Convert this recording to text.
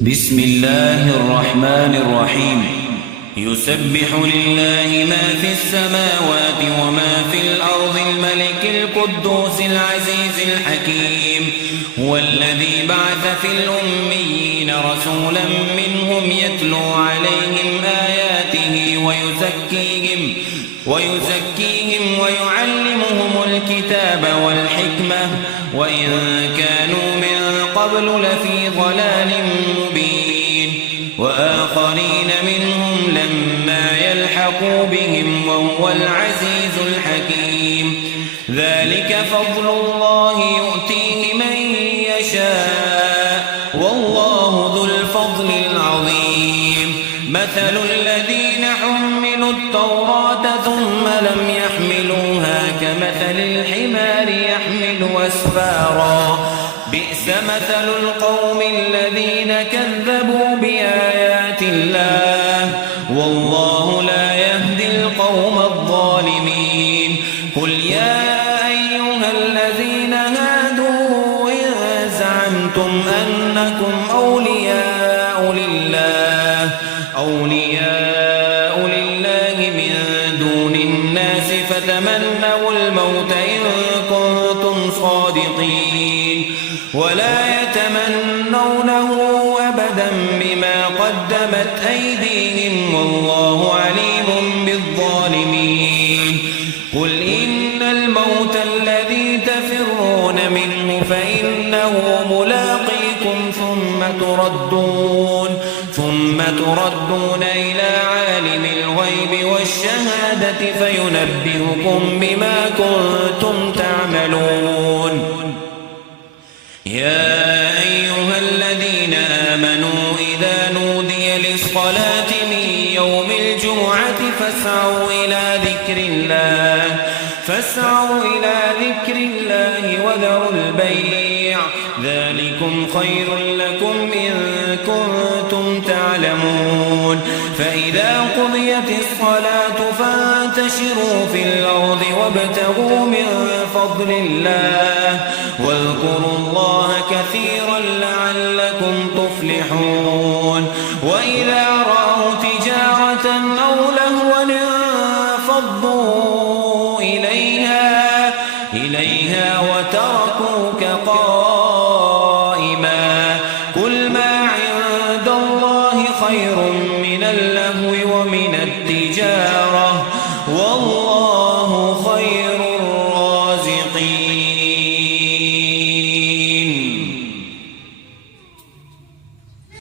بسم الله الرحمن الرحيم يسبح لله ما في السماوات وما في الأرض الملك القدوس العزيز الحكيم هو الذي بعث في الأميين رسولا منهم يتلو عليهم آياته ويزكيهم ويعلمهم الكتاب والحكمة وإن كانوا من قبل لفي ضلال مبين وآخرين منهم لما يلحقوا بهم وهو العزيز الحكيم ذلك فضل الله يؤتيه من يشاء والله ذو الفضل العظيم مثل الذين حملوا التوراة ثم لم يحملوها كمثل الحمار يحمل أسفارا بئس مثل القوم الذين كذبوا بآيات الله والله لا يهدي القوم الظالمين قل يا أيها الذين هادوا إن زعمتم أنكم أولياء لله من دون الناس فتمنوا الموت إن كنتم صادقين ولا يتمنونه أبدا بما قدمت أيديهم والله عليم بالظالمين قل إن الموت الذي تفرون منه فإنه ملاقيكم ثم تردون إلى عالم الغيب والشهادة فينبئكم بما كنتم تعملون يا أيها الذين آمنوا إذا نودي للصلاة من يوم الجمعة فاسعوا إلى ذكر الله وذروا البيع ذلكم خير لكم إن كنتم تعلمون فإذا قضيت الصلاة فانتشروا في الأرض وابتغوا من فضل الله واذكروا الله كثيرا لعلكم تفلحون وإذا رأوا تجارة أو لهوا انفضوا إليها وتركوك قائما قل ما عند الله خير